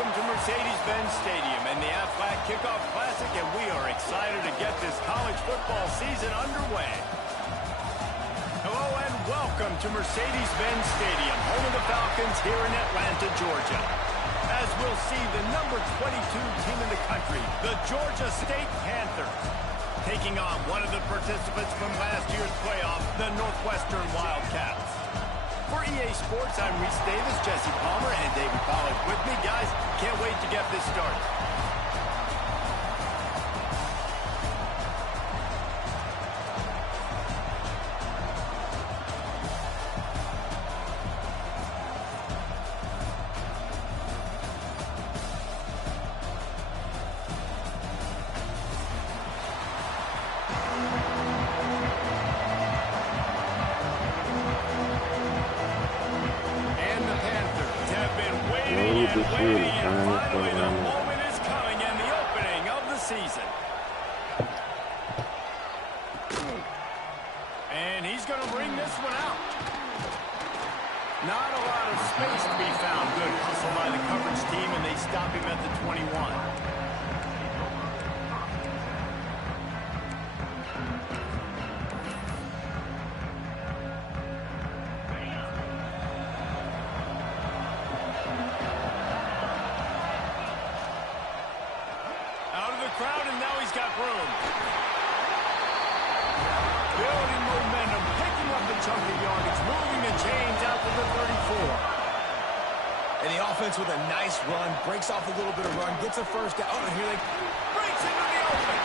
welcome to Mercedes-Benz Stadium and the Aflac Kickoff Classic, and we are excited to get this college football season underway. Hello and welcome to Mercedes-Benz Stadium, home of the Falcons here in Atlanta, Georgia. As we'll see the number 22 team in the country, the Georgia State Panthers, taking on one of the participants from last year's playoff, the Northwestern Wildcats. For EA Sports, I'm Reese Davis, Jesse Palmer, and David Pollack with me. Guys, can't wait to get this started. And he's going to bring this one out. Not a lot of space to be found. Good hustle by the coverage team, and they stop him at the 21. Out of the crowd, and now he's got room. Building momentum, picking up the chunk of yardage, moving the chains out to the 34. And the offense with a nice run, breaks off a little bit of run, gets a first down. Oh, and here they breaks into the open.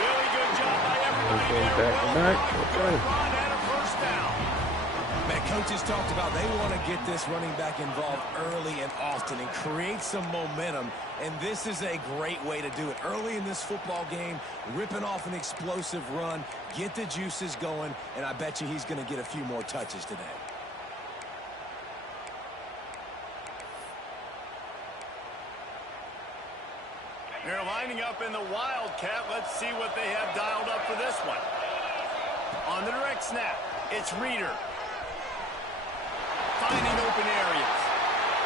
Really good job by everybody there. Back. Good run and a first down. Man, coaches talked about they want to get this running back involved early and often and create some momentum. And this is a great way to do it. Early in this football game, ripping off an explosive run, get the juices going, and I bet you he's going to get a few more touches today. They're lining up in the Wildcat. Let's see what they have dialed up for this one. On the direct snap, it's Reader. Finding open areas.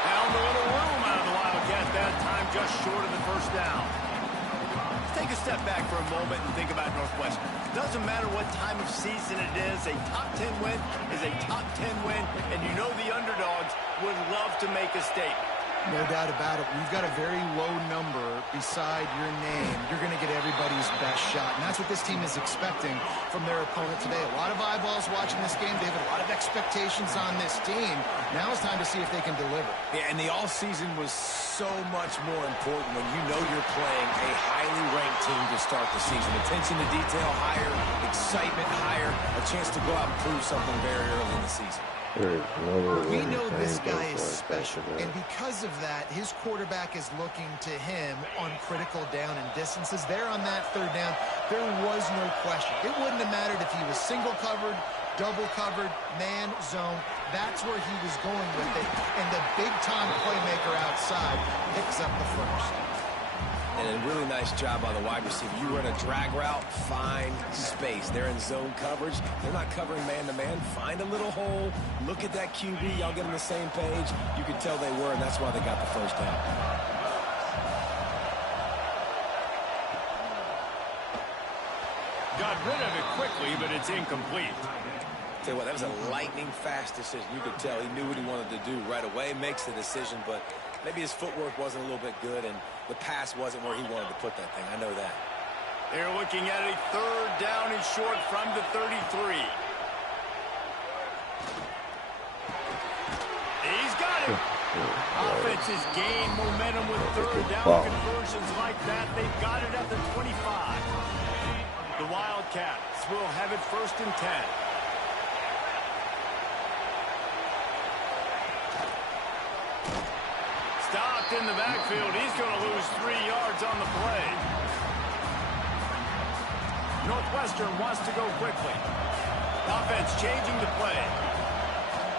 Found a little room out of the Wildcat that time, just short of the first down. Let's take a step back for a moment and think about Northwestern. Doesn't matter what time of season it is, a top 10 win is a top 10 win, and you know the underdogs would love to make a statement. No doubt about it. We've got a very low number beside your name. You're going to get everybody's best shot, and that's what this team is expecting from their opponent today. A lot of eyeballs watching this game, David. A lot of expectations on this team. Now it's time to see if they can deliver. Yeah, and the offseason was so much more important when you know you're playing a highly ranked team to start the season. Attention to detail higher, excitement higher, a chance to go out and prove something very early in the season. We know this guy is special, and because of that, his quarterback is looking to him on critical down and distances. There on that third down, there was no question. It wouldn't have mattered if he was single covered, double covered, man, zone. That's where he was going with it, and the big-time playmaker outside picks up the first. And a really nice job by the wide receiver. You run a drag route, find space. They're in zone coverage. They're not covering man-to-man. Find a little hole. Look at that QB. Y'all get on the same page. You could tell they were, and that's why they got the first down. Got rid of it quickly, but it's incomplete. Tell you what, that was a lightning-fast decision. You could tell he knew what he wanted to do right away. Makes the decision, but maybe his footwork wasn't a little bit good, and the pass wasn't where he wanted to put that thing. I know that. They're looking at a third down and short from the 33. He's got it. Offenses gain momentum with third down conversions like that. They've got it at the 25. The Wildcats will have it first and 10. Stopped in the backfield. He's going to lose 3 yards on the play. Northwestern wants to go quickly. Offense changing the play.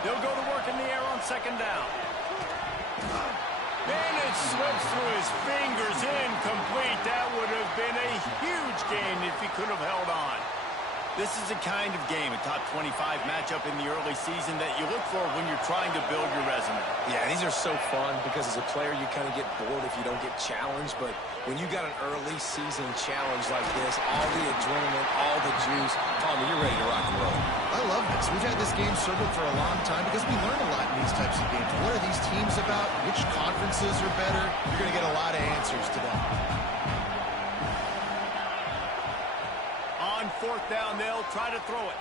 They'll go to work in the air on second down. And it slips through his fingers, incomplete. That would have been a huge gain if he could have held on. This is the kind of game, a top 25 matchup in the early season that you look for when you're trying to build your resume. Yeah, these are so fun because as a player, you kind of get bored if you don't get challenged. But when you got an early season challenge like this, all the adrenaline, all the juice, Palmer, you're ready to rock and roll. I love this. We've had this game circled for a long time because we learn a lot in these types of games. What are these teams about? Which conferences are better? You're going to get a lot of answers today. On fourth down, they'll try to throw it.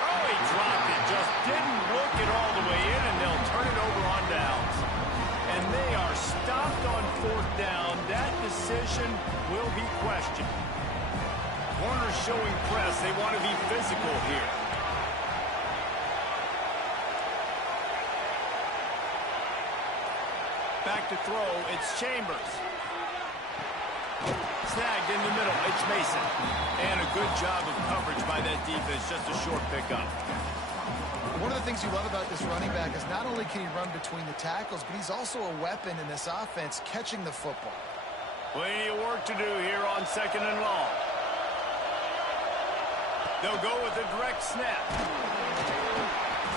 Oh, he dropped it. Just didn't look it all the way in, and they'll turn it over on downs. And they are stopped on fourth down. That decision will be questioned. Corners showing press. They want to be physical here. Back to throw. It's Chambers. Snagged in the middle. It's Mason. And a good job of coverage by that defense. Just a short pickup. One of the things you love about this running back is not only can he run between the tackles, but he's also a weapon in this offense catching the football. Plenty of work to do here on second and long. They'll go with a direct snap.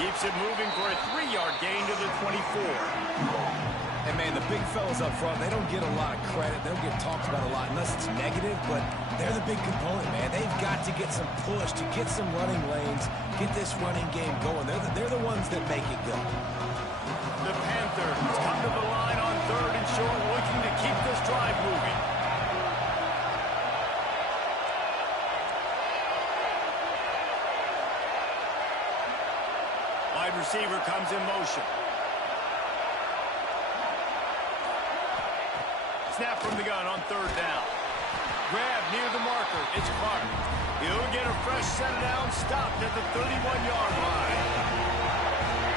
Keeps it moving for a 3-yard gain to the 24. And, man, the big fellas up front, they don't get a lot of credit. They don't get talked about a lot unless it's negative, but they're the big component, man. They've got to get some push, to get some running lanes, get this running game going. They're the ones that make it go. The Panthers come to the line on third and short, looking to keep this drive moving. Wide receiver comes in motion. Snap from the gun on third down. Grab near the marker. It's Clark. He'll get a fresh set down, stopped at the 31-yard line.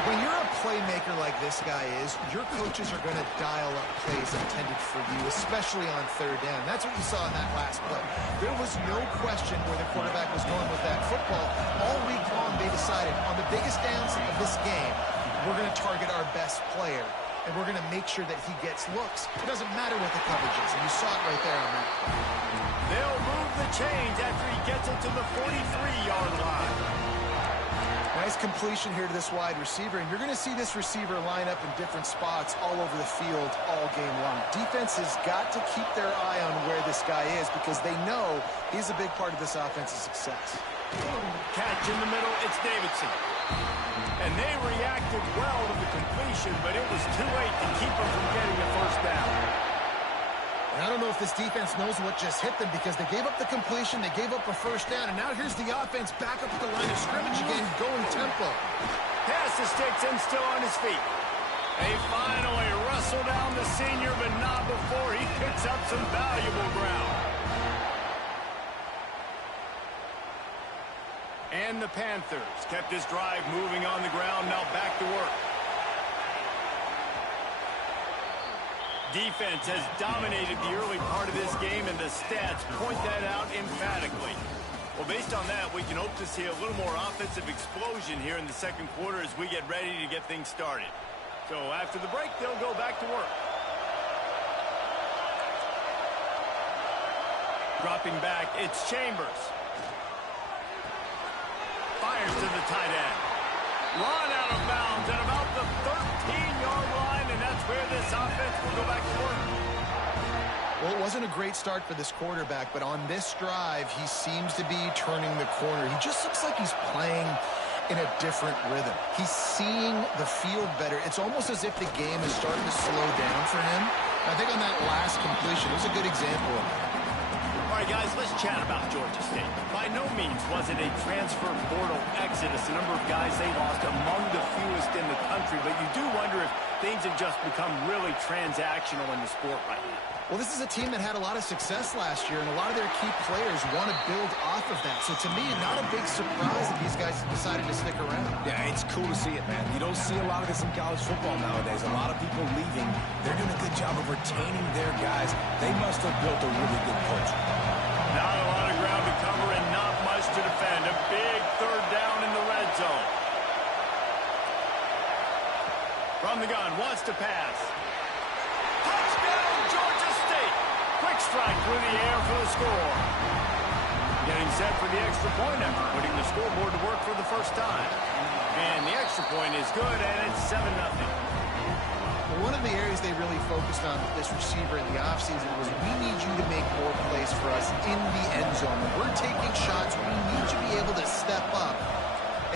When you're a playmaker like this guy is, your coaches are going to dial up plays intended for you, especially on third down. That's what you saw in that last play. There was no question where the quarterback was going with that football. All week long, they decided on the biggest downs of this game, we're going to target our best player. And we're going to make sure that he gets looks. It doesn't matter what the coverage is, and you saw it right there on that play. They'll move the chains after he gets it to the 43-yard line. Nice completion here to this wide receiver, and you're going to see this receiver line up in different spots all over the field all game long. Defense has got to keep their eye on where this guy is because they know he's a big part of this offense's success. Catch in the middle, it's Davidson. And they reacted well to the completion, but it was too late to keep them from getting the first down. And I don't know if this defense knows what just hit them because they gave up the completion, they gave up a first down, and now here's the offense back up at the line of scrimmage again, going tempo. Pass the sticks and still on his feet. They finally wrestle down the senior, but not before he picks up some valuable ground. And the Panthers kept this drive moving on the ground, now back to work. Defense has dominated the early part of this game, and the stats point that out emphatically. Well, based on that, we can hope to see a little more offensive explosion here in the second quarter as we get ready to get things started. So after the break, they'll go back to work. Dropping back, it's Chambers. Fires to the tight end. Run out of bounds at about the 13-yard line, and that's where this offense will go back to work. Well, it wasn't a great start for this quarterback, but on this drive, he seems to be turning the corner. He just looks like he's playing in a different rhythm. He's seeing the field better. It's almost as if the game is starting to slow down for him. I think on that last completion, it was a good example of that. All right, guys, let's chat about Georgia State. By no means was it a transfer portal exodus. The number of guys they lost among the fewest in the country, but you do wonder if things have just become really transactional in the sport right now. Well, this is a team that had a lot of success last year, and a lot of their key players want to build off of that. So to me, not a big surprise that these guys have decided to stick around. Yeah, it's cool to see it, man. You don't see a lot of this in college football nowadays. A lot of people leaving. They're doing a good job of retaining their guys. They must have built a really good culture. Not a lot of ground to cover and not much to defend. A big third down in the red zone. From the gun, wants to pass. Touchdown, Georgia State. Quick strike through the air for the score. Getting set for the extra point effort, putting the scoreboard to work for the first time. And the extra point is good, and it's 7-0. One of the areas they really focused on with this receiver in the offseason was we need you to make more plays for us in the end zone. When we're taking shots, we need you to be able to step up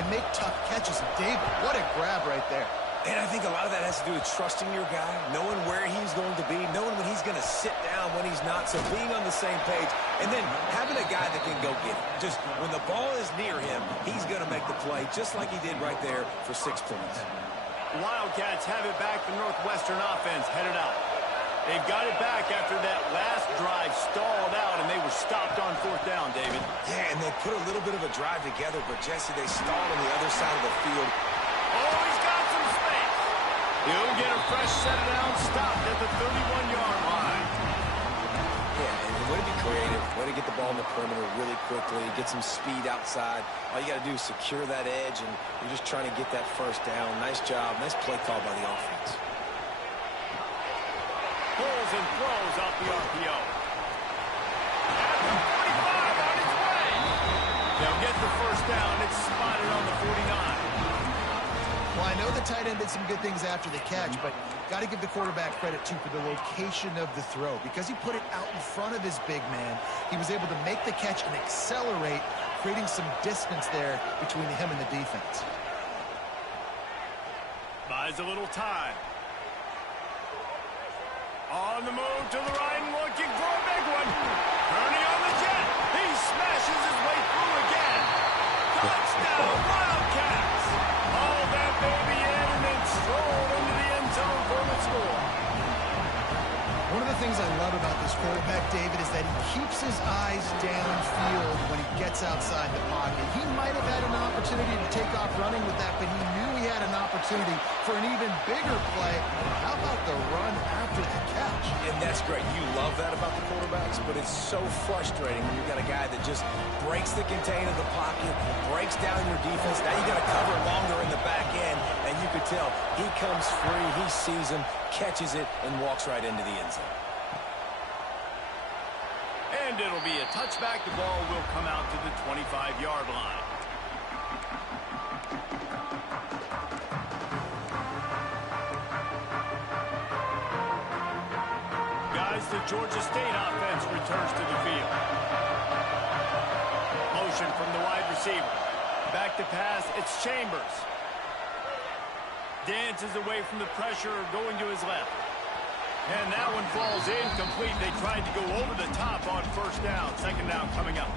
and make tough catches. David, what a grab right there. And I think a lot of that has to do with trusting your guy, knowing where he's going to be, knowing when he's going to sit down, when he's not, so being on the same page, and then having a guy that can go get it. Just when the ball is near him, he's going to make the play, just like he did right there for 6 points. Wildcats have it back. The Northwestern offense headed out. They've got it back after that last drive stalled out, and they were stopped on 4th down, David. Yeah, and they put a little bit of a drive together, but, Jesse, they stalled on the other side of the field. Oh, he's got some space. He'll get a fresh set down, stopped at the 31-yard line. Yeah, and way to be creative, way to get the ball in the perimeter really quickly, get some speed outside. All you got to do is secure that edge, and you're just trying to get that first down. Nice job, nice play call by the offense. Pulls and throws off the RPO. At the 45 on its way. They'll get the first down. It's spotted on the 49. Well, I know the tight end did some good things after the catch, but got to give the quarterback credit, too, for the location of the throw. Because he put it out in front of his big man, he was able to make the catch and accelerate, creating some distance there between him and the defense. Buys a little time. On the move to the right and looking for a big one. Turning on the jet. He smashes his way through again. Touchdown, Wildcats. All that baby in and then strolled into the end zone for the score. One of the things I love about this quarterback, David, is that he keeps his eyes downfield when he gets outside the pocket. He might have had an opportunity to take off running with that, but he knew he had an opportunity for an even bigger play. How about the run after the catch? And that's great. You love that about the quarterbacks, but it's so frustrating when you've got a guy that just breaks the contain of the pocket, breaks down your defense. Now you got to cover longer in the back end, and you could tell he comes free, he sees him, catches it, and walks right into the end zone. And it'll be a touchback. The ball will come out to the 25-yard line. Guys, the Georgia State offense returns to the field. Motion from the wide receiver. Back to pass, it's Chambers. Dances away from the pressure, going to his left. And that one falls incomplete. They tried to go over the top on first down. Second down coming up.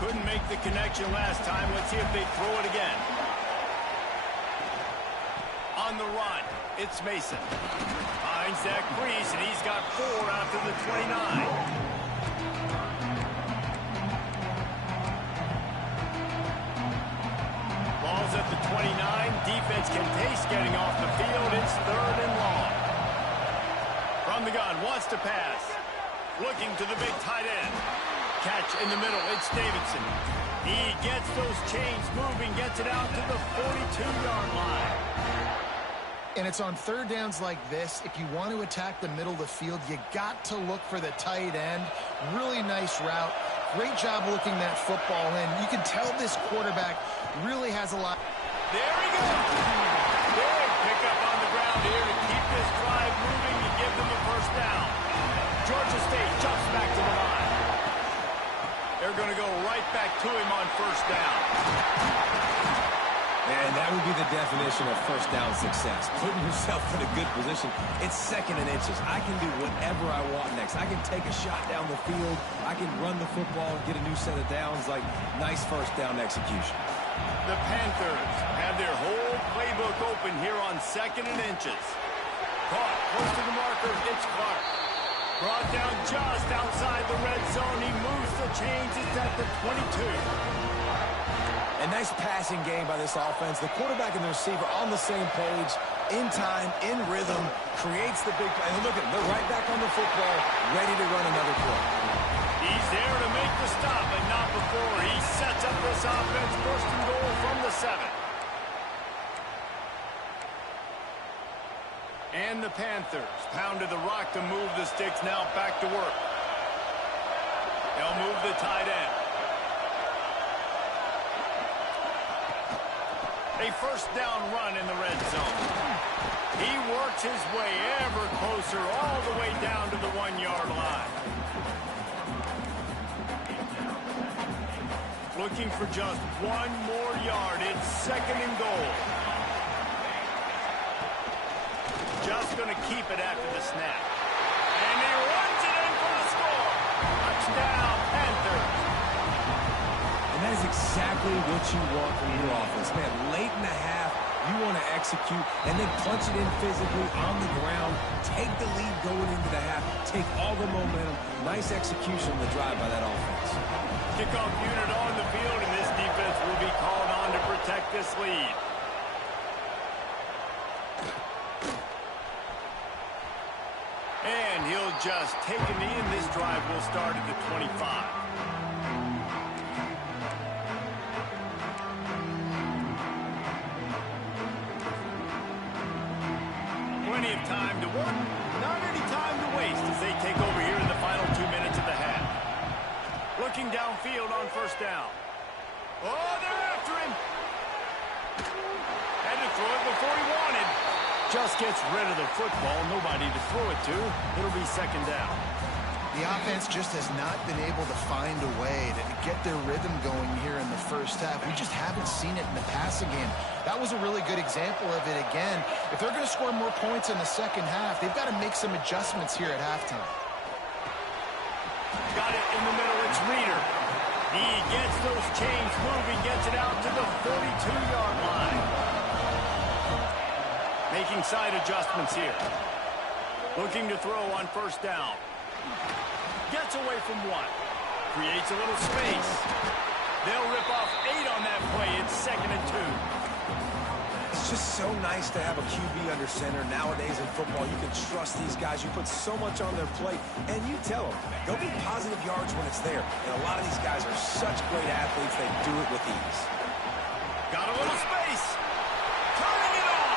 Couldn't make the connection last time. Let's see if they throw it again. On the run, it's Mason. Finds Zach Brees, and he's got 4 after the 29. Ball's at the 29. Defense can taste getting off the field. It's 3rd and long. From the gun, wants to pass. Looking to the big tight end. Catch in the middle, it's Davidson. He gets those chains moving, gets it out to the 42-yard line. And it's on third downs like this. If you want to attack the middle of the field, you got to look for the tight end. Really nice route. Great job looking that football in. You can tell this quarterback really has a lot. There he goes. Big pickup on the ground here to keep this drive moving and give them a first down. Georgia State jumps back to the line. They're going to go right back to him on first down. And that would be the definition of first down success. Putting yourself in a good position. It's 2nd and inches. I can do whatever I want next. I can take a shot down the field. I can run the football and get a new set of downs. Like, nice first down execution. The Panthers have their whole playbook open here on 2nd and inches. Caught close to the marker. It's Clark. Brought down just outside the red zone. He moves the chains. It's at the 22. A nice passing game by this offense. The quarterback and the receiver on the same page, in time, in rhythm, creates the big play. And look at them. They're right back on the football, ready to run another play. He's there to make the stop, but not before. He sets up this offense, 1st and goal from the 7. And the Panthers pounded the rock to move the sticks. Now back to work. They'll move the tight end. A first down run in the red zone. He works his way ever closer all the way down to the 1-yard line. Looking for just one more yard. It's 2nd and goal. Just going to keep it after the snap. And he runs it in for the score. Touchdown, Panthers. And that is exactly what you want from your offense. Man, late in the half, you want to execute and then punch it in physically on the ground. Take the lead going into the half. Take all the momentum. Nice execution on the drive by that offense. Kickoff unit on the field, and this defense will be called on to protect this lead. And he'll just take a knee, and this drive will start at the 25. Plenty of time to work, not any time to waste as they take over here in the final 2 minutes of the half. Looking downfield on first down. Oh, they're after him. Had to throw it before he wanted. Just gets rid of the football. Nobody to throw it to. It'll be 2nd down. The offense just has not been able to find a way to get their rhythm going here in the first half. We just haven't seen it in the passing game. That was a really good example of it again. If they're going to score more points in the second half, they've got to make some adjustments here at halftime. Got it in the middle. It's Reader. He gets those chains moving, gets it out to the 42-yard line. Making side adjustments here. Looking to throw on first down. Gets away from 1. Creates a little space. They'll rip off 8 on that play. It's 2nd and 2. It's just so nice to have a QB under center. Nowadays in football, you can trust these guys. You put so much on their plate, and you tell them, go get positive yards when it's there. And a lot of these guys are such great athletes, they do it with ease. Got a little space. Turning it on.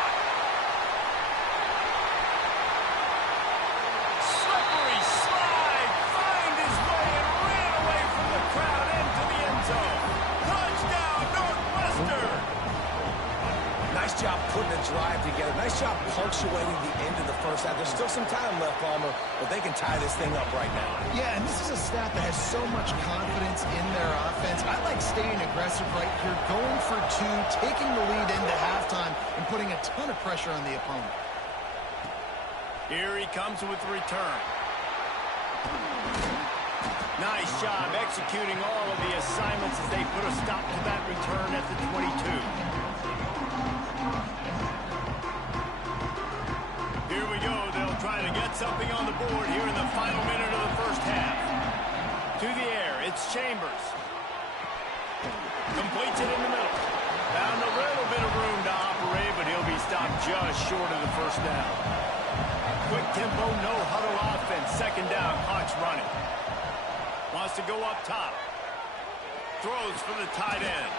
Slippery slide. Find his way and ran away from the crowd into the end zone. Touchdown, Northwestern. Nice job putting a drive together. Nice job punctuating the end of the first half. There's still some time left, Palmer, but they can tie this thing up right now. Yeah, and this is a staff that has so much confidence in their offense. I like staying aggressive right here, going for 2, taking the lead into halftime, and putting a ton of pressure on the opponent. Here he comes with the return. Nice job executing all of the assignments as they put a stop to that return at the 22. Here we go. They'll try to get something on the board here in the final minute of the first half. To the air, it's Chambers. Completes it in the middle. Found a little bit of room to operate, but he'll be stopped just short of the first down. Quick tempo, no huddle offense. 2nd down, clock's running. Wants to go up top. Throws for the tight end.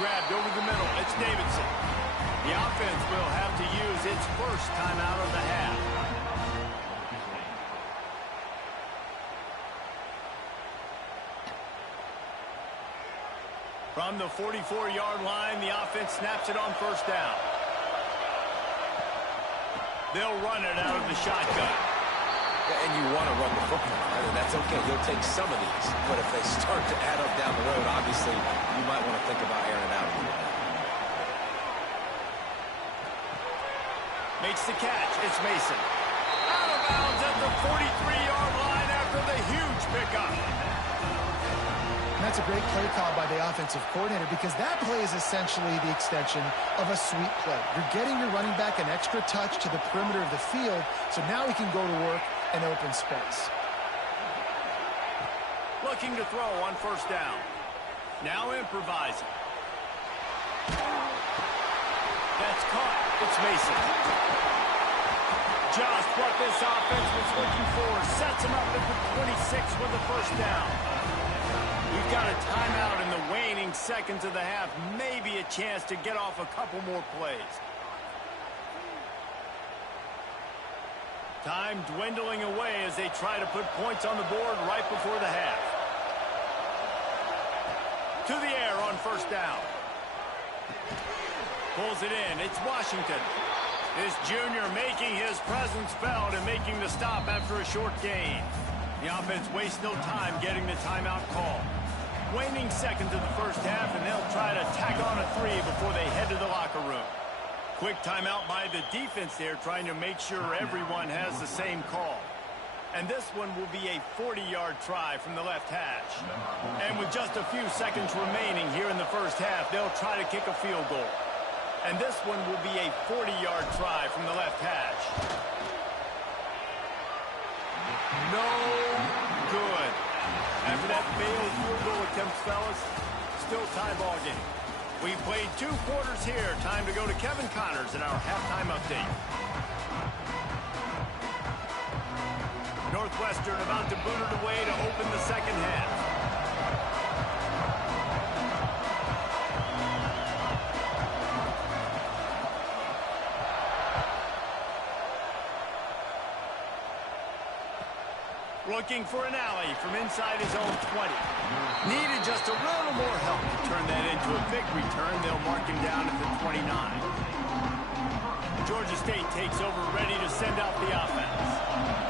Grabbed over the middle. It's Davidson. The offense will have to use its first timeout of the half. From the 44-yard line, the offense snaps it on first down. They'll run it out of the shotgun. And you want to run the football, right? And that's okay. You'll take some of these. But if they start to add up down the road, obviously, you might want to think about airing it out a little bit. Makes the catch. It's Mason. Out of bounds at the 43-yard line after the huge pickup. And that's a great play call by the offensive coordinator because that play is essentially the extension of a sweep play. You're getting your running back an extra touch to the perimeter of the field, so now he can go to work in open space. Looking to throw on first down. Now improvising. That's caught. It's Mason. Just what this offense was looking for. Sets him up at the 26 with the first down. We've got a timeout in the waning seconds of the half. Maybe a chance to get off a couple more plays. Time dwindling away as they try to put points on the board right before the half. To the air on first down. Pulls it in. It's Washington. This junior making his presence felt and making the stop after a short gain. The offense wastes no time getting the timeout call. Waning seconds of the first half, and they'll try to tack on a 3 before they head to the locker room. Quick timeout by the defense there, trying to make sure everyone has the same call. And this one will be a 40-yard try from the left hash. And with just a few seconds remaining here in the first half, they'll try to kick a field goal. And this one will be a 40-yard try from the left hash. No good. After that failed field goal attempts, fellas, still tie ball game. We played 2 quarters here. Time to go to Kevin Connors in our halftime update. Northwestern about to boot it away to open the second half. Looking for an alley from inside his own 20. Needed just a little more help to turn that into a big return. They'll mark him down at the 29. Georgia State takes over, ready to send out the offense.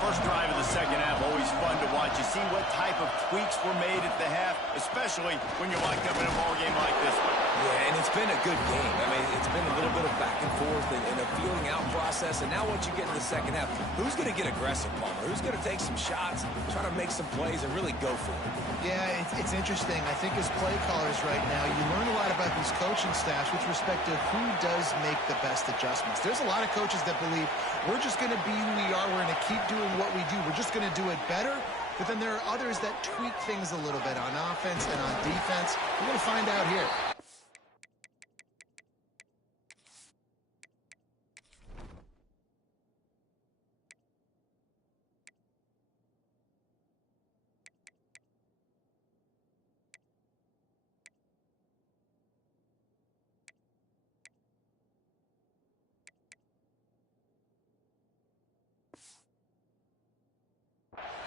First drive of the second half, always fun to watch. You see what type of tweaks were made at the half, especially when you're locked up in a ball game like this one. Yeah, and it's been a good game. I mean, it's been a little bit of back and forth and a feeling out process. And now once you get in the second half, who's going to get aggressive, Palmer? Who's going to take some shots, try to make some plays, and really go for it? Yeah, it's interesting. I think as play callers right now, you learn a lot about these coaching staffs with respect to who does make the best adjustments. There's a lot of coaches that believe we're just going to be who we are. We're going to keep doing what we do. We're just going to do it better. But then there are others that tweak things a little bit on offense and on defense. We're going to find out here.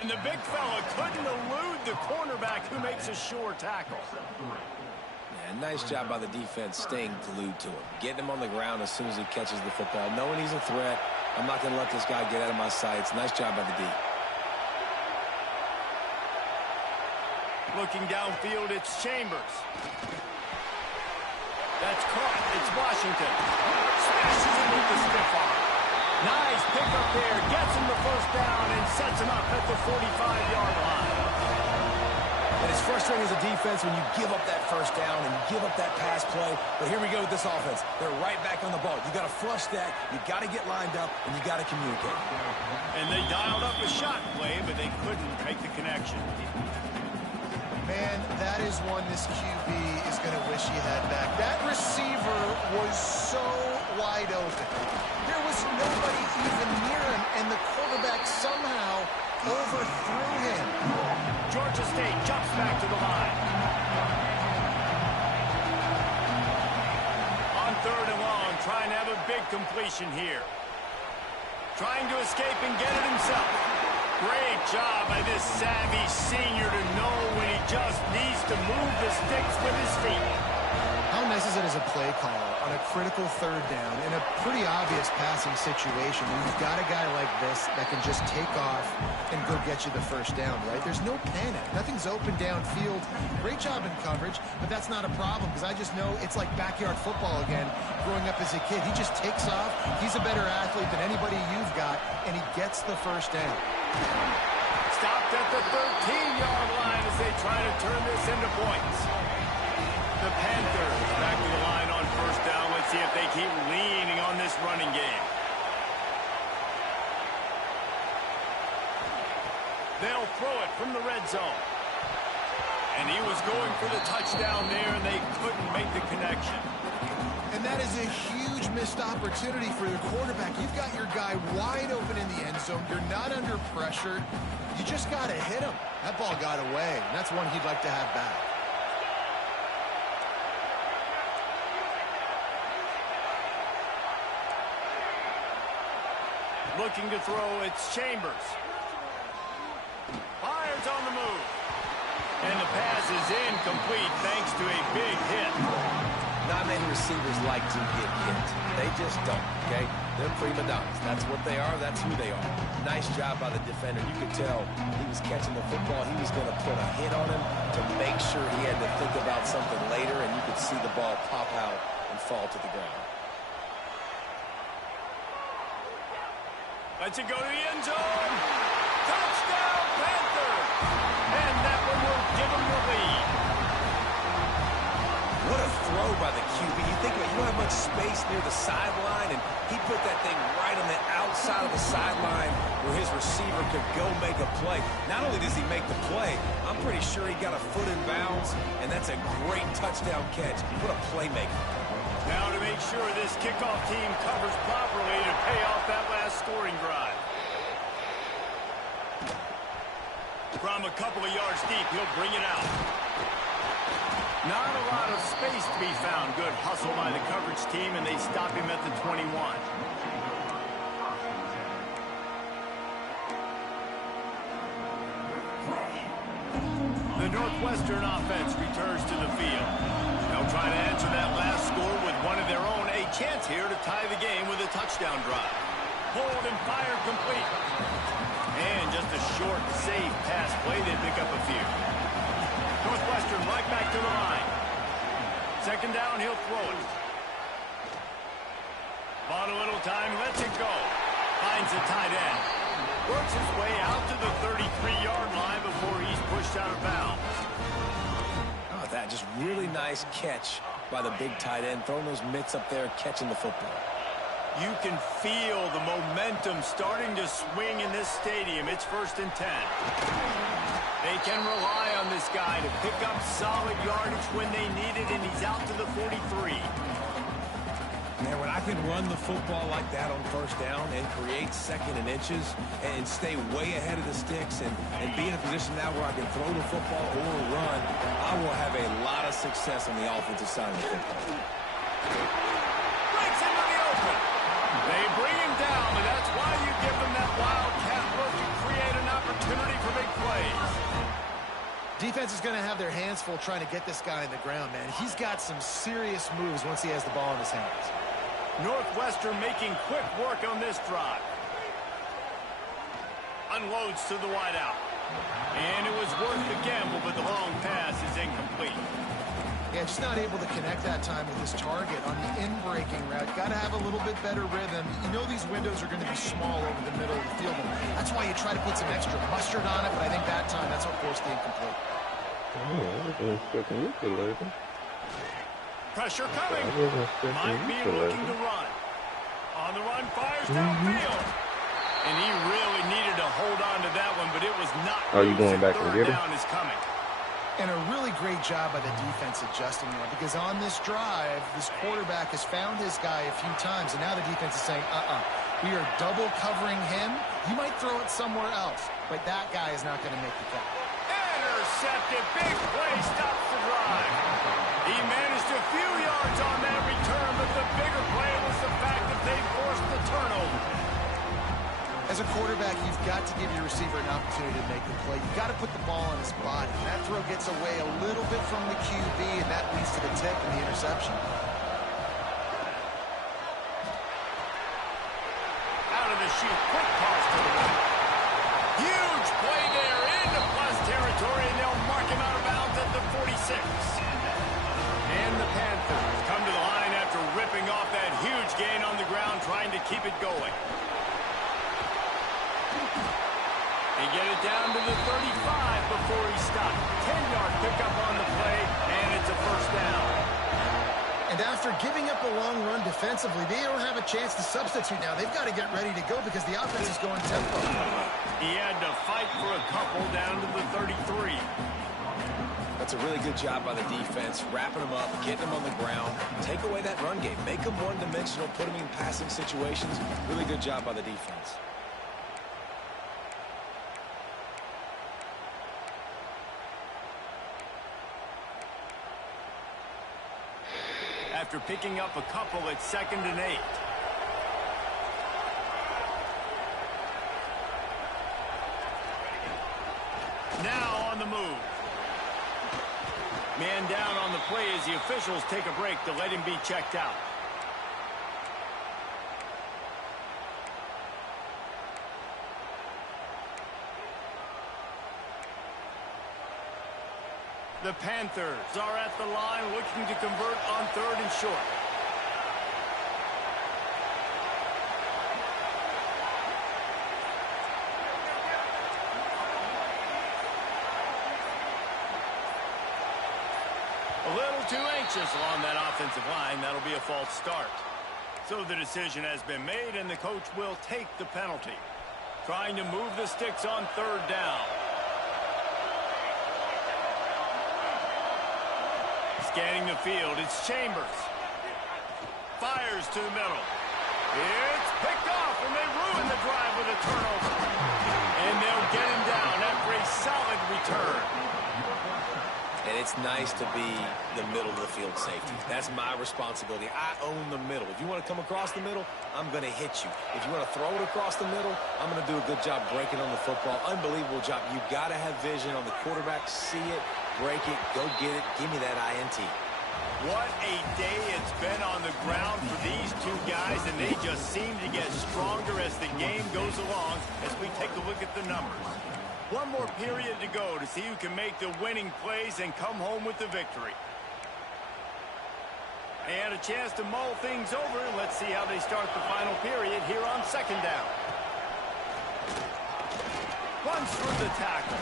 And the big fella couldn't elude the cornerback who makes a sure tackle. Yeah, nice job by the defense staying glued to him. Getting him on the ground as soon as he catches the football. Knowing he's a threat, I'm not going to let this guy get out of my sights. Nice job by the D. Looking downfield, it's Chambers. That's caught. It's Washington. Smashes him with the stiff arm. Nice pickup there. Gets him the first down and sets him up at the 45-yard line. And it's frustrating as a defense when you give up that first down and you give up that pass play. But here we go with this offense. They're right back on the ball. You got to flush that. You got to get lined up, and you got to communicate. And they dialed up a shot play, but they couldn't make the connection. Man, that is one this QB is going to wish he had back. That receiver was so wide open. There was nobody even near him, and the quarterback somehow overthrew him. Georgia State jumps back to the line. On 3rd and long, trying to have a big completion here. Trying to escape and get it himself. Great job by this savvy senior to know when he just needs to move the sticks with his feet. How nice is it as a play caller on a critical 3rd down in a pretty obvious passing situation when you've got a guy like this that can just take off and go get you the first down, right? There's no panic. Nothing's open downfield. Great job in coverage, but that's not a problem because I just know it's like backyard football again growing up as a kid. He just takes off. He's a better athlete than anybody you've got, and he gets the first down. Stopped at the 13-yard line as they try to turn this into points. The Panthers back to the line on 1st down. Let's see if they keep leaning on this running game. They'll throw it from the red zone. And he was going for the touchdown there, and they couldn't make the connection. And that is a huge missed opportunity for your quarterback. You've got your guy wide open in the end zone. You're not under pressure. You just got to hit him. That ball got away, and that's one he'd like to have back. Looking to throw, it's Chambers. Fires on the move. And the pass is incomplete thanks to a big hit. Not many receivers like to get hit. They just don't, okay? They're prima donnas. That's what they are. That's who they are. Nice job by the defender. You could tell he was catching the football. He was going to put a hit on him to make sure he had to think about something later, and you could see the ball pop out and fall to the ground. Let's it go to the end zone. Touchdown, Panthers! And that one will give them the lead. What a throw by the QB. You think about it, you don't have much space near the sideline, and he put that thing right on the outside of the sideline where his receiver could go make a play. Not only does he make the play, I'm pretty sure he got a foot in bounds, and that's a great touchdown catch. What a playmaker. Now to make sure this kickoff team covers properly to pay off that last scoring drive. From a couple of yards deep, he'll bring it out. Not a lot of space to be found. Good hustle by the coverage team, and they stop him at the 21. The Northwestern offense returns to the field. They'll try to answer that last score with one of their own. A chance here to tie the game with a touchdown drive. Pulled and fired complete. And just a short, safe pass play. They pick up a few. Northwestern right back to the line. Second down, he'll throw it. Bought a little time, lets it go. Finds a tight end. Works his way out to the 33-yard line before he's pushed out of bounds. Oh, that just really nice catch by the big tight end. Throwing those mitts up there, catching the football. You can feel the momentum starting to swing in this stadium. It's 1st and 10. They can rely on this guy to pick up solid yardage when they need it, and he's out to the 43. Man, when I can run the football like that on 1st down and create 2nd and inches and stay way ahead of the sticks and be in a position now where I can throw the football or run, I will have a lot of success on the offensive side of the football. Breaks into the open. They bring him down, and that's why you give them that wildcat look to create an opportunity for big plays. Defense is going to have their hands full trying to get this guy in the ground, man. He's got some serious moves once he has the ball in his hands. Northwestern making quick work on this drive. Unloads to the wideout. And it was worth the gamble, but the long pass is incomplete. Yeah, just not able to connect that time with his target on the in-breaking route. Got to have a little bit better rhythm. You know these windows are going to be small over the middle of the field. That's why you try to put some extra mustard on it, but I think that time that's what forced the incomplete. Pressure coming. Might be looking to run. On the run, fires downfield. And he really needed to hold on to that one, but it was not. Are you going back and get it? Down is coming. And a really great job by the defense adjusting there, because on this drive, this quarterback has found his guy a few times, and now the defense is saying, we are double covering him. You might throw it somewhere else, but that guy is not going to make the cut. Intercepted. Big play stops the drive. He managed a few yards on that return, but the bigger play was the fact that they forced the turnover. As a quarterback, you've got to give your receiver an opportunity to make the play. You've got to put the ball on his body. That throw gets away a little bit from the QB, and that leads to the tip and the interception. Out of the chute, quick toss to the right. Huge play there into plus territory, and they'll mark him out of bounds at the 46. And the Panthers come to the line after ripping off that huge gain on the ground, trying to keep it going. They get it down to the 35 before he stopped. 10-yard pickup on the play, and it's a 1st down. And after giving up a long run defensively, they don't have a chance to substitute now. They've got to get ready to go because the offense is going tempo. He had to fight for a couple down to the 33. That's a really good job by the defense, wrapping them up, getting them on the ground, take away that run game, make them one-dimensional, put them in passing situations. Really good job by the defense. After picking up a couple at 2nd and 8. Now on the move. Man down on the play as the officials take a break to let him be checked out. The Panthers are at the line looking to convert on 3rd and short. A little too anxious along that offensive line. That'll be a false start. So the decision has been made, and the coach will take the penalty. Trying to move the sticks on 3rd down. Scanning the field, it's Chambers. Fires to the middle. It's picked off, and they ruin the drive with a turnover. And they'll get him down after a solid return. And it's nice to be the middle of the field safety. That's my responsibility. I own the middle. If you want to come across the middle, I'm going to hit you. If you want to throw it across the middle, I'm going to do a good job breaking on the football. Unbelievable job. You got to have vision on the quarterback. See it, break it, go get it. Give me that INT. What a day it's been on the ground for these two guys, and they just seem to get stronger as the game goes along as we take a look at the numbers. One more period to go to see who can make the winning plays and come home with the victory. And a chance to mull things over. Let's see how they start the final period here on 2nd down. Runs through the tackle.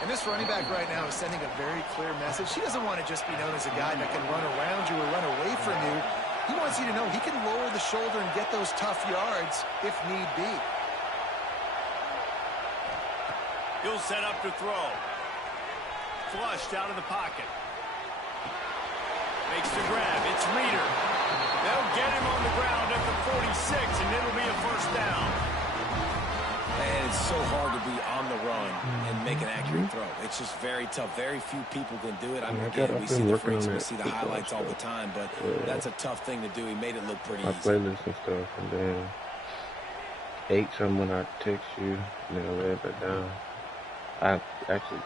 And this running back right now is sending a very clear message. He doesn't want to just be known as a guy that can run around you or run away from you. He wants you to know he can lower the shoulder and get those tough yards if need be. He'll set up to throw. Flushed out of the pocket. Makes the grab. It's Reeder. They'll get him on the ground at the 46, and it'll be a 1st down. And it's so hard to be on the run and make an accurate throw. It's just very tough. Very few people can do it. I mean, again, we see the freaks, we see the highlights all the time, but that's a tough thing to do. He made it look pretty easy. Playlist and stuff, and then ate some when I text you, and then I lay it back down. I actually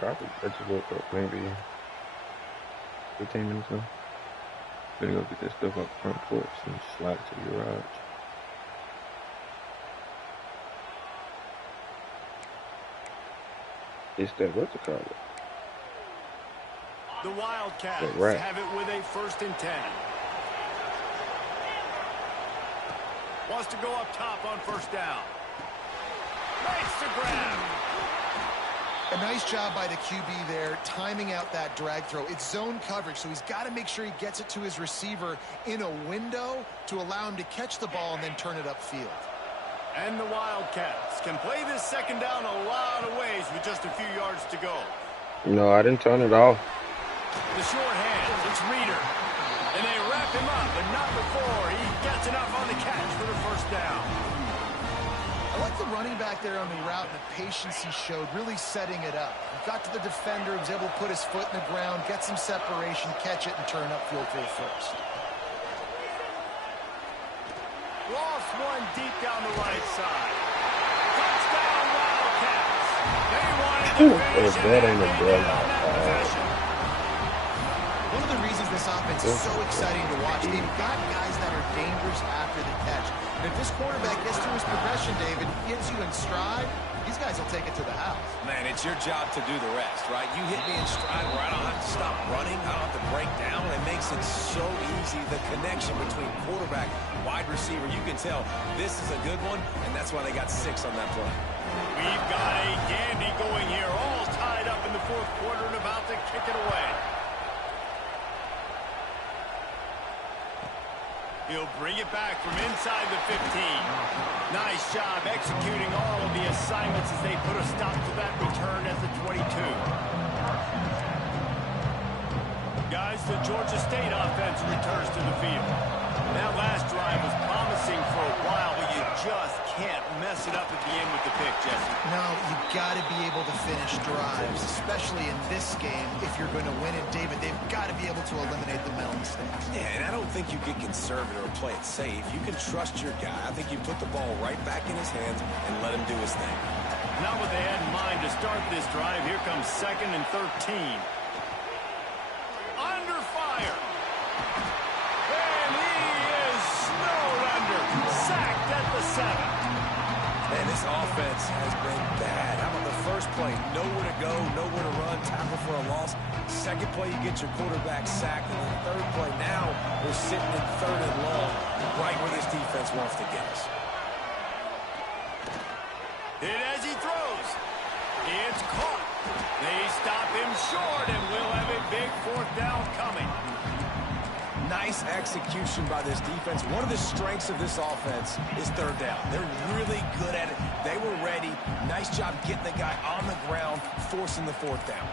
I just woke up maybe 15 minutes ago. Gonna go get this stuff up front porch and slide it to the garage. It's that, what's it called? The Wildcats have it with a 1st and 10. Wants to go up top on 1st down. Makes the grab. A nice job by the QB there, timing out that drag throw. It's zone coverage, so he's got to make sure he gets it to his receiver in a window to allow him to catch the ball and then turn it upfield. And the Wildcats can play this 2nd down a lot of ways with just a few yards to go. No, I didn't turn it off. The short hands, it's Reeder. And they wrap him up, but not before he gets enough on the catch for the 1st down. I like the running back there on the route and the patience he showed, really setting it up. He got to the defender, was able to put his foot in the ground, get some separation, catch it, and turn upfield for the 1st. Lost one deep down the right side. Touchdown Wildcats. They wanted to finish That ain't a on that possession. One of the reasons this offense is so exciting to watch, they've got guys that are dangerous after the catch. And if this quarterback gets through his progression, David, gets you in stride, these guys will take it to the house. Man, it's your job to do the rest, right? You hit me in stride where I don't have to stop running. I don't have to break down. It makes it so easy. The connection between quarterback, wide receiver, you can tell this is a good one, and that's why they got 6 on that play. We've got a dandy going here, all tied up in the 4th quarter and about to kick it away. He'll bring it back from inside the 15. Nice job executing all of the assignments as they put a stop to that return at the 22. Guys, the Georgia State offense returns to the field. That last drive was promising for a while, but you just can't mess it up at the end with the pick, Jesse. No, you've got to be able to finish drives, especially in this game. If you're going to win it, David, they've got to be able to eliminate the mental mistakes. Yeah, and I don't think you get conservative or play it safe. You can trust your guy. I think you put the ball right back in his hands and let him do his thing. Not what they had in mind to start this drive. Here comes 2nd and 13. And he is snowed under. Sacked at the 7. Man, this offense has been bad. How about the first play? Nowhere to go, nowhere to run, tackle for a loss. Second play, you get your quarterback sacked. And then third play, now we're sitting in 3rd and long, right where this defense wants to get us. Hit as he throws. It's caught. They stop him short, and we'll have a big 4th down coming. Nice execution by this defense. One of the strengths of this offense is 3rd down. They're really good at it. They were ready. Nice job getting the guy on the ground, forcing the 4th down.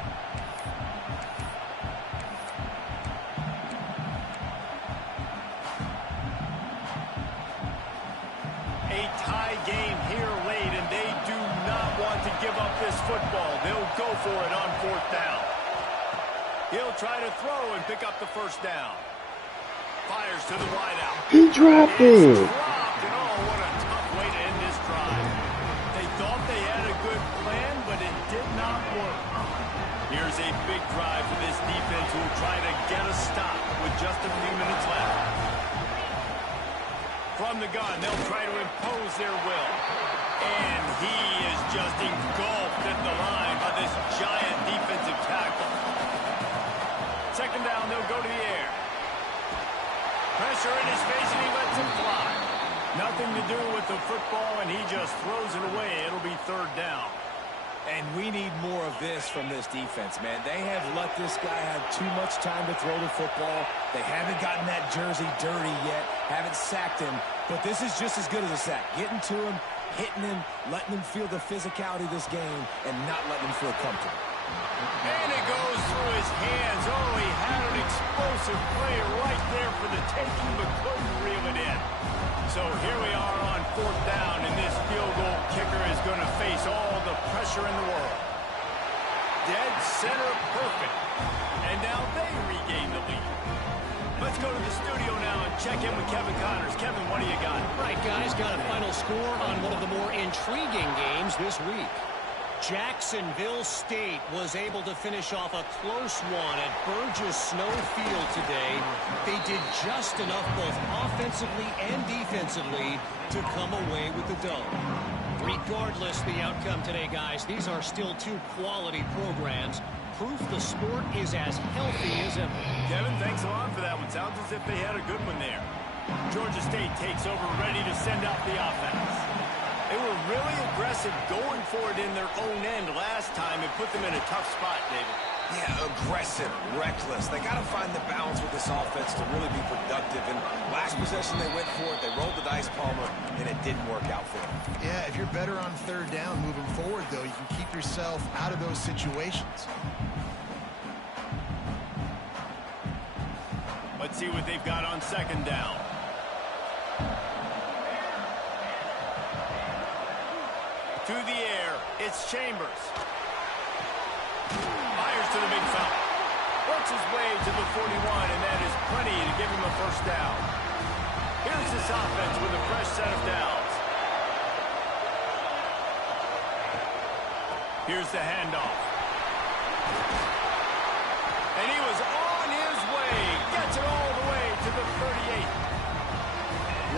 A tie game here late, and they do not want to give up this football. They'll go for it on 4th down. He'll try to throw and pick up the 1st down. Fires to the wideout. He dropped it. Dropped, and oh, what a tough way to end this drive. They thought they had a good plan, but it did not work. Here's a big drive for this defense who will try to get a stop with just a few minutes left. From the gun, they'll try to impose their will. And he is just engulfed at the line by this giant defensive tackle. 2nd down, they'll go to the air. Pressure in his face, and he lets him fly. Nothing to do with the football, and he just throws it away. It'll be 3rd down. And we need more of this from this defense, man. They have let this guy have too much time to throw the football. They haven't gotten that jersey dirty yet, haven't sacked him. But this is just as good as a sack. Getting to him, hitting him, letting him feel the physicality of this game, and not letting him feel comfortable. And it goes through his hands. Oh, he had an explosive play right there for the taking, but couldn't reel it in. So here we are on 4th down, and this field goal kicker is going to face all the pressure in the world. Dead center perfect. And now they regain the lead. Let's go to the studio now and check in with Kevin Connors. Kevin, what do you got? Right, guys, got a final score on one of the more intriguing games this week. Jacksonville State was able to finish off a close one at Burgess Snow Field today. They did just enough both offensively and defensively to come away with the dub. Regardless the outcome today, guys, these are still 2 quality programs. Proof the sport is as healthy as ever. Kevin, thanks a lot for that one. Sounds as if they had a good one there. Georgia State takes over, ready to send out the offense. They were really aggressive going for it in their own end last time and put them in a tough spot, David. Yeah, aggressive, reckless. They got to find the balance with this offense to really be productive. And last possession, they went for it. They rolled the dice, Palmer, and it didn't work out for them. Yeah, if you're better on 3rd down moving forward, though, you can keep yourself out of those situations. Let's see what they've got on 2nd down. To the air, it's Chambers. Fires to the big fella. Works his way to the 41, and that is plenty to give him a 1st down. Here's this offense with a fresh set of downs. Here's the handoff. And he was on his way. Gets it all the way to the 38.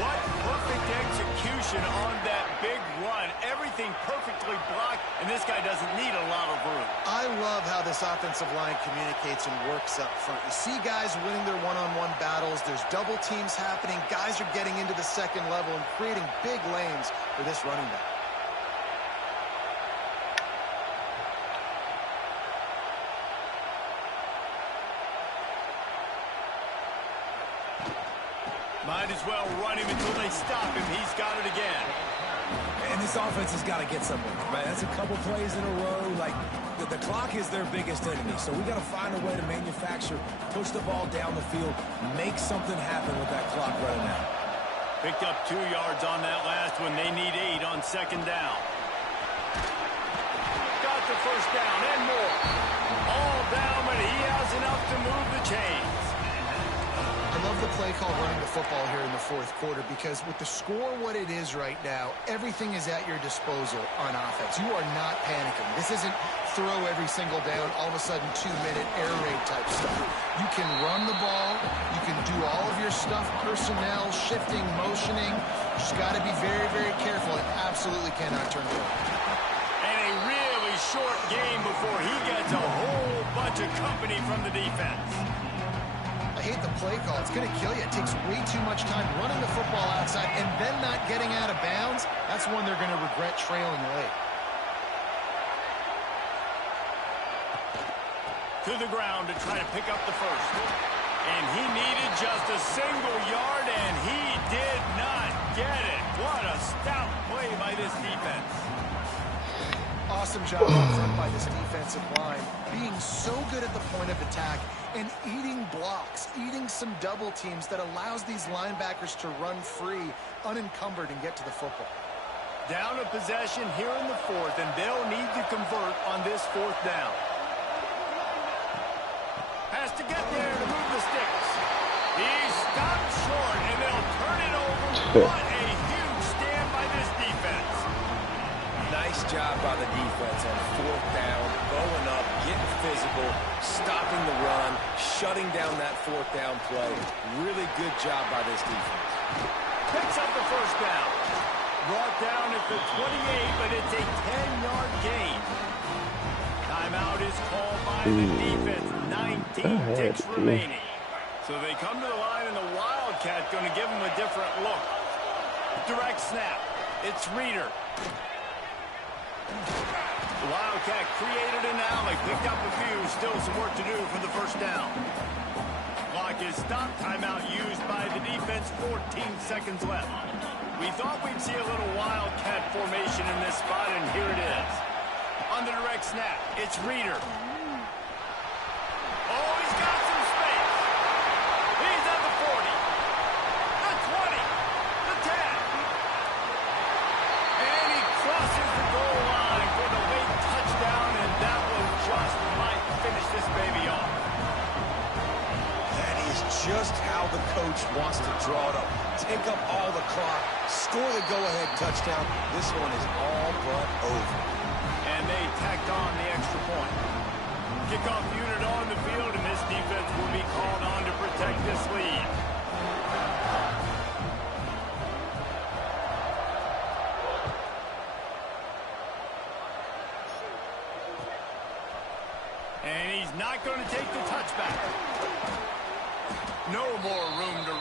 What perfect execution on that big run. Everything perfectly blocked, and this guy doesn't need a lot of room. I love how this offensive line communicates and works up front. You see guys winning their one-on-one battles. There's double teams happening. Guys are getting into the 2nd level and creating big lanes for this running back. Might as well run him until they stop him. He's got it again. And this offense has got to get something, right? That's a couple plays in a row. Like, the clock is their biggest enemy. So we got to find a way to manufacture, push the ball down the field, make something happen with that clock running out. Picked up 2 yards on that last one. They need 8 on 2nd down. Got the 1st down and more. All down, but he has enough to move the chains. I love the play call running the football here in the 4th quarter because with the score what it is right now, everything is at your disposal on offense. You are not panicking. This isn't throw every single down, all of a sudden 2-minute air raid type stuff. You can run the ball. You can do all of your stuff, personnel, shifting, motioning. Just got to be very, very careful and absolutely cannot turn it over. And a really short game before he gets a whole bunch of company from the defense. I hate the play call. It's going to kill you. It takes way too much time running the football outside and then not getting out of bounds. That's one they're going to regret trailing late. To the ground to try to pick up the first. And he needed just a single yard, and he did not get it. What a stout play by this defense. Awesome job up front by this defensive line, being so good at the point of attack and eating blocks, eating some double teams that allows these linebackers to run free, unencumbered, and get to the football. Down a possession here in the fourth, and they'll need to convert on this fourth down. Has to get there to move the sticks. He stopped short, and they'll turn it over. What a huge stand by this defense. Nice job by the defense on fourth down, going up, getting physical, stopping the run, shutting down that fourth down play. Really good job by this defense. Picks up the first down. Brought down at the 28, but it's a 10-yard gain. Timeout is called by the defense. 19 ticks remaining. So they come to the line, and the Wildcat going to give them a different look. Direct snap. It's Reeder. The Wildcat created an alley, picked up a few, still some work to do for the first down. Clock is stopped, timeout used by the defense, 14 seconds left. We thought we'd see a little Wildcat formation in this spot, and here it is. On the direct snap, it's Reeder. Oh, he's got some space. He's at the 40, the 20, the 10. And he crosses the goal line for the late touchdown, and that will just might finish this baby off. That is just how the coach wants to draw it up. Take up all the clock, score the go-ahead touchdown. This one is all but over. And they tacked on the extra point. Kickoff unit on the field, and this defense will be called on to protect this lead. And he's not going to take the touchback. No more room to